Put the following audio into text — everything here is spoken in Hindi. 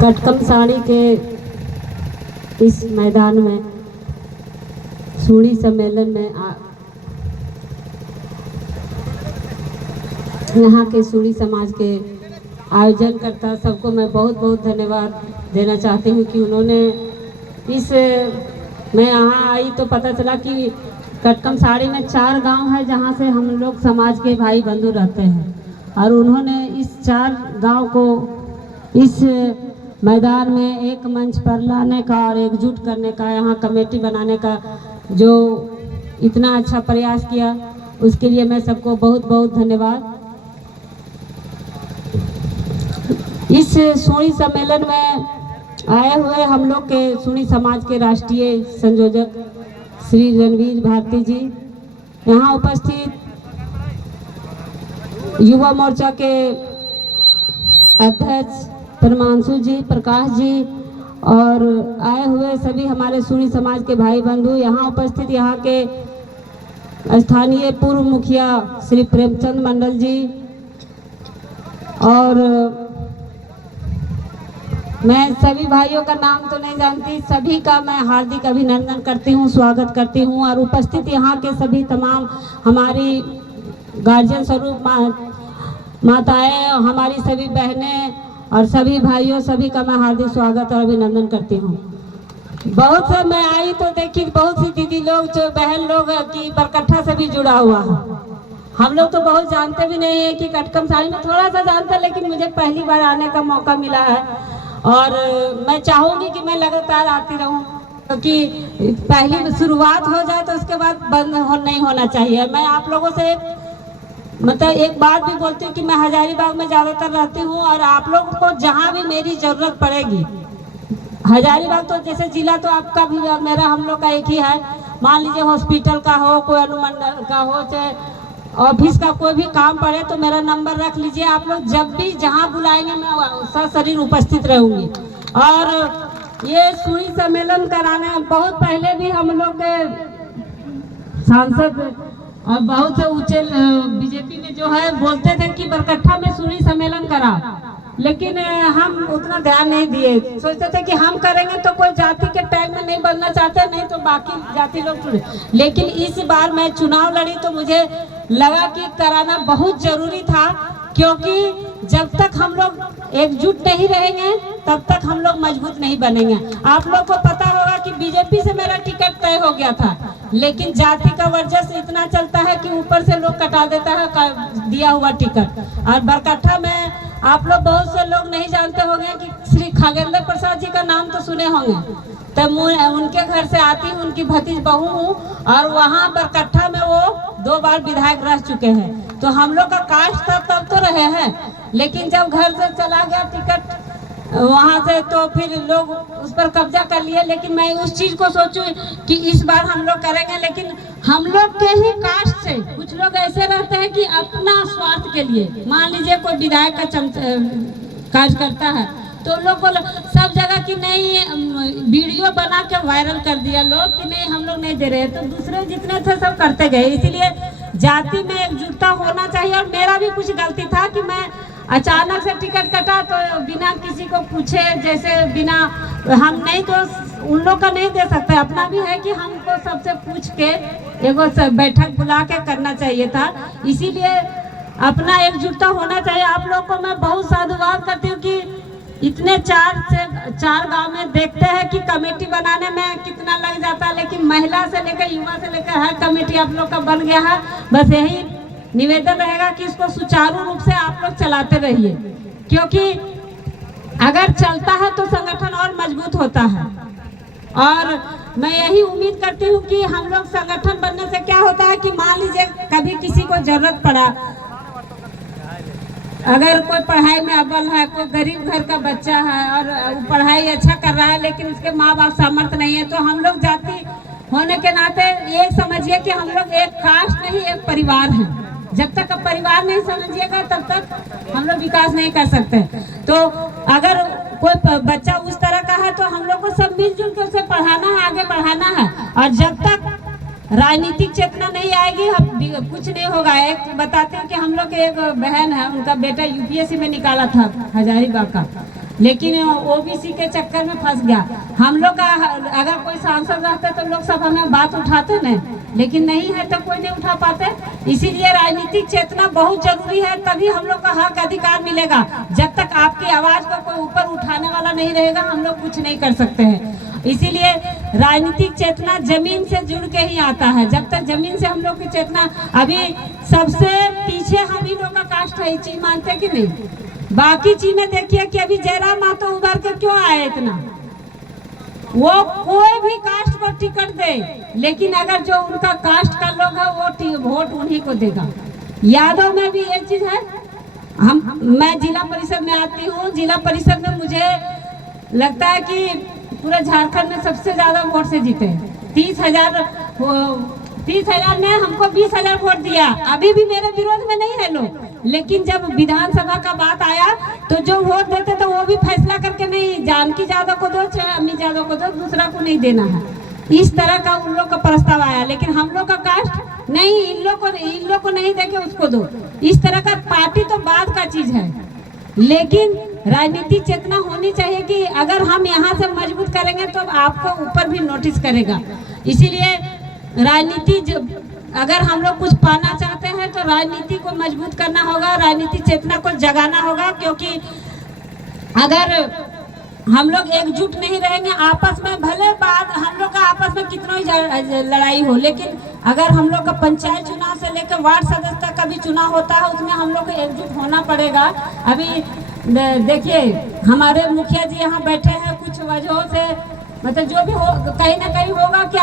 कटकम साड़ी के इस मैदान में सूड़ी सम्मेलन में यहाँ के सूड़ी समाज के आयोजन करता सबको मैं बहुत बहुत धन्यवाद देना चाहती हूँ कि उन्होंने मैं यहाँ आई तो पता चला कि कटकम साड़ी में 4 गांव है जहाँ से हम लोग समाज के भाई बंधु रहते हैं और उन्होंने इस 4 गांव को इस मैदान में एक मंच पर लाने का और एकजुट करने का, यहाँ कमेटी बनाने का जो इतना अच्छा प्रयास किया उसके लिए मैं सबको बहुत बहुत धन्यवाद। इस सूड़ी सम्मेलन में आए हुए हम लोग के सूड़ी समाज के राष्ट्रीय संयोजक श्री रणवीर भारती जी, यहाँ उपस्थित युवा मोर्चा के अध्यक्ष परमांशु जी, प्रकाश जी और आए हुए सभी हमारे सूड़ी समाज के भाई बंधु, यहाँ उपस्थित यहाँ के स्थानीय पूर्व मुखिया श्री प्रेमचंद मंडल जी और मैं सभी भाइयों का नाम तो नहीं जानती, सभी का मैं हार्दिक अभिनंदन करती हूँ, स्वागत करती हूँ और उपस्थित यहाँ के सभी तमाम हमारी गार्जियन स्वरूप माताएं, हमारी सभी बहनें और सभी भाइयों सभी का मैं हार्दिक स्वागत और अभिनंदन करती हूँ। बहुत से मैं आई तो देखी बहुत सी दीदी लोग जो बहन लोग की बरकट्ठा से भी जुड़ा हुआ है। हम लोग तो बहुत जानते भी नहीं है कि कटकम साड़ी में थोड़ा सा जानते हैं, लेकिन मुझे पहली बार आने का मौका मिला है और मैं चाहूँगी कि मैं लगातार आती रहूँ क्योंकि पहली शुरुआत हो जाए तो उसके बाद बंद नहीं होना चाहिए। मैं आप लोगों से एक बात भी बोलती हूँ कि मैं हजारीबाग में ज़्यादातर रहती हूँ और आप लोगों को जहाँ भी मेरी ज़रूरत पड़ेगी, हजारीबाग तो जैसे जिला तो आपका भी मेरा हम लोग का एक ही है, मान लीजिए हॉस्पिटल का हो, कोई अनुमंडल का हो, चाहे ऑफिस का कोई भी काम पड़े तो मेरा नंबर रख लीजिए। आप लोग जब भी जहाँ बुलाएंगे मैं सशरीर उपस्थित रहूँगी। और ये सूड़ी सम्मेलन कराने बहुत पहले भी हम लोग के सांसद और बहुत से ऊंचे बीजेपी में जो है बोलते थे कि बरकट्ठा में सूड़ी सम्मेलन करा, लेकिन हम उतना ध्यान नहीं दिए, सोचते थे कि हम करेंगे तो कोई जाति के टैग में नहीं बनना चाहते, नहीं तो बाकी जाति लोग चुने। लेकिन इस बार मैं चुनाव लड़ी तो मुझे लगा कि कराना बहुत जरूरी था, क्योंकि जब तक हम लोग एकजुट नहीं रहेंगे तब तक हम लोग मजबूत नहीं बनेंगे। आप लोग को पता होगा कि बीजेपी से मेरा टिकट तय हो गया था, लेकिन जाति का वर्चस्व इतना चलता है कि ऊपर से लोग कटा देता है दिया हुआ टिकट। और बरकट्ठा में आप लोग बहुत से लोग नहीं जानते होंगे कि श्री खगेंद्र प्रसाद जी का नाम तो सुने होंगे, तो मैं उनके घर से आती हूँ, उनकी भतीज बहू हूँ और वहाँ बरकट्ठा में वो 2 बार विधायक रह चुके हैं। तो हम लोग का कास्ट था तब तो रहे हैं, लेकिन जब घर से चला गया टिकट वहाँ से तो फिर लोग उस पर कब्जा कर लिए। लेकिन मैं उस चीज़ को सोचूं कि इस बार हम लोग करेंगे, लेकिन हम लोग के ही कास्ट से कुछ लोग ऐसे रहते हैं कि अपना स्वार्थ के लिए, मान लीजिए कोई विधायक का काज करता है तो लोग को सब जगह की नहीं वीडियो बना के वायरल कर दिया लोग कि नहीं हम लोग नहीं दे रहे, तो दूसरे जितने थे सब करते गए। इसीलिए जाति में एकजुटता होना चाहिए। और मेरा भी कुछ गलती था कि मैं अचानक से टिकट कटा तो बिना किसी को पूछे, जैसे बिना हम नहीं तो उन लोग का नहीं दे सकते, अपना भी है कि हमको सबसे पूछ के एगो बैठक बुला के करना चाहिए था। इसीलिए अपना एकजुटता होना चाहिए। आप लोग को मैं बहुत साधुवाद करती हूँ कि इतने 4 गांव में देखते हैं कि कमेटी बनाने में कितना लग जाता है, लेकिन महिला से लेकर युवा से लेकर हर कमेटी आप लोग का बन गया है। बस यही निवेदन रहेगा कि इसको सुचारू रूप से आप लोग चलाते रहिए, क्योंकि अगर चलता है तो संगठन और मजबूत होता है। और मैं यही उम्मीद करती हूँ कि हम लोग संगठन बनने से क्या होता है कि मान लीजिए कभी किसी को जरूरत पड़ा, अगर कोई पढ़ाई में अव्वल है, कोई गरीब घर का बच्चा है और पढ़ाई अच्छा कर रहा है लेकिन उसके माँ बाप सामर्थ्य नहीं है, तो हम लोग जाति होने के नाते ये समझिए कि हम लोग एक कास्ट नहीं एक परिवार है। जब तक आप परिवार नहीं समझिएगा तब तक हम लोग विकास नहीं कर सकते। तो अगर कोई बच्चा उस तरह का है तो हम लोग को सब मिलजुल कर उसे पढ़ाना है, आगे बढ़ाना है। और जब तक राजनीतिक चेतना नहीं आएगी हम कुछ नहीं होगा। एक बताते हैं कि हम लोग के एक बहन है, उनका बेटा यूपीएससी में निकाला था हजारीबाग का, लेकिन ओबीसी के चक्कर में फंस गया। हम लोग का अगर कोई सांसद रहते तो लोग सब हमें बात उठाते न, लेकिन नहीं है तो कोई नहीं उठा पाते। इसीलिए राजनीतिक चेतना बहुत जरूरी है, तभी हम लोग का हक अधिकार मिलेगा। जब तक आपकी आवाज को कोई ऊपर उठाने वाला नहीं रहेगा हम लोग कुछ नहीं कर सकते हैं। इसीलिए राजनीतिक चेतना जमीन से जुड़ के ही आता है। जब तक जमीन से हम लोग की चेतना, अभी सबसे पीछे हम ही लोग का कास्ट है, चीज मानते कि नहीं? बाकी चीज में देखिए कि अभी जयराम महतो उभर के क्यों आए इतना, वो कोई भी कास्ट को टिकट दे, लेकिन अगर जो उनका कास्ट का लोग है वो वोट उन्हीं को देगा। यादव में भी ये चीज है। मैं जिला परिषद में आती हूँ, जिला परिषद में मुझे लगता है कि पूरे झारखंड में सबसे ज्यादा वोट से जीते। 30,000 ने हमको 20,000 वोट दिया। अभी भी मेरे विरोध में नहीं है लोग, लेकिन जब विधानसभा का बात आया तो जो वोट देते तो वो भी फैसला करके नहीं, जानकी यादव को दो चाहे अम्मी यादव को दो, दूसरा को नहीं देना है। इस तरह का उन लोग का प्रस्ताव आया, लेकिन हम लोग का कास्ट नहीं, इन लोग को नहीं देके उसको दो। इस तरह का पार्टी तो बाद का चीज है, लेकिन राजनीतिक चेतना होनी चाहिए कि अगर हम यहाँ से मजबूत करेंगे तो आपको ऊपर भी नोटिस करेगा। इसीलिए राजनीति अगर हम लोग कुछ पाना चाहते हैं तो राजनीति को मजबूत करना होगा, राजनीतिक चेतना को जगाना होगा। क्योंकि अगर हम लोग एकजुट नहीं रहेंगे आपस में, भले बात हम लोग का आपस में कितना ही लड़ाई हो, लेकिन अगर हम लोग का पंचायत चुनाव से लेकर वार्ड सदस्य तक का भी चुनाव होता है, उसमें हम लोग को एकजुट होना पड़ेगा। अभी देखिए हमारे मुखिया जी यहाँ बैठे हैं, कुछ वजहों से मतलब जो भी हो, कहीं ना कहीं होगा कि